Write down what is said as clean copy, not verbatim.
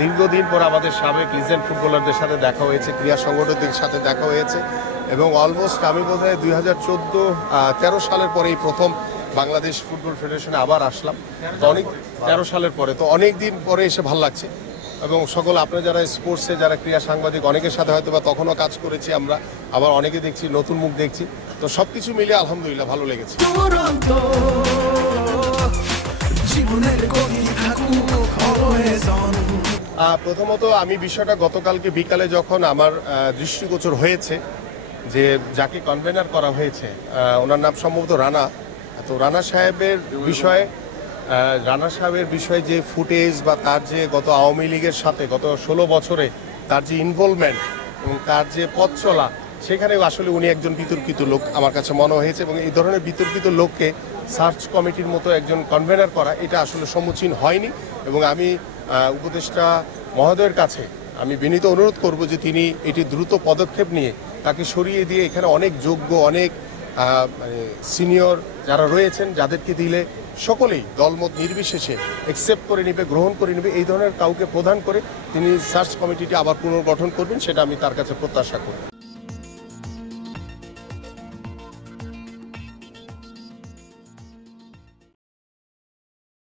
দীর্ঘদিন পর আমাদের সাবেক লিজেন্ড ফুটবলারদের সাথে দেখা হয়েছে, ক্রীড়া সংগঠকদের সাথে দেখা হয়েছে এবং অলমোস্ট আমি বোধহয় 2013 সালের পরেই প্রথম বাংলাদেশ ফুটবল ফেডারেশনে আবার আসলাম। তো অনেক 13 সালের পরে, তো অনেক দিন পরে এসে ভালো লাগছে এবং সকল আপনারা যারা স্পোর্টসে যারা ক্রীড়া সাংবাদিক অনেকের সাথে হয়তো বা তখনও কাজ করেছি আমরা, আবার অনেকে দেখছি, নতুন মুখ দেখছি। তো সবকিছু মিলে আলহামদুলিল্লাহ ভালো লেগেছে। প্রথমত আমি বিষয়টা গতকালকে বিকালে যখন আমার দৃষ্টিগোচর হয়েছে যে যাকে কনভেনার করা হয়েছে, ওনার নাম সম্ভবত রানা। তো রানা সাহেবের বিষয়ে যে ফুটেজ বা তার যে গত আওয়ামী লীগের সাথে গত 16 বছরে তার যে ইনভলভমেন্ট এবং তার যে পথ চলা, সেখানেও আসলে উনি একজন বিতর্কিত লোক আমার কাছে মনে হয়েছে এবং এই ধরনের বিতর্কিত লোককে সার্চ কমিটির মতো একজন কনভেনার করা এটা আসলে সম্মুখীন হয়নি। এবং আমি উপদেষ্টা মহোদয়ের কাছে আমি বিনীত অনুরোধ করব যে তিনি এটি দ্রুত পদক্ষেপ নিয়ে তাকে সরিয়ে দিয়ে এখানে অনেক যোগ্য, অনেক সিনিয়র যারা রয়েছেন যাদেরকে দিলে সকলেই দলমত নির্বিশেষে অ্যাকসেপ্ট করে নেবে, গ্রহণ করে নেবে, এই ধরনের কাউকে প্রদান করে তিনি সার্চ কমিটিটি আবার পুনর্গঠন করবেন, সেটা আমি তার কাছে প্রত্যাশা করি।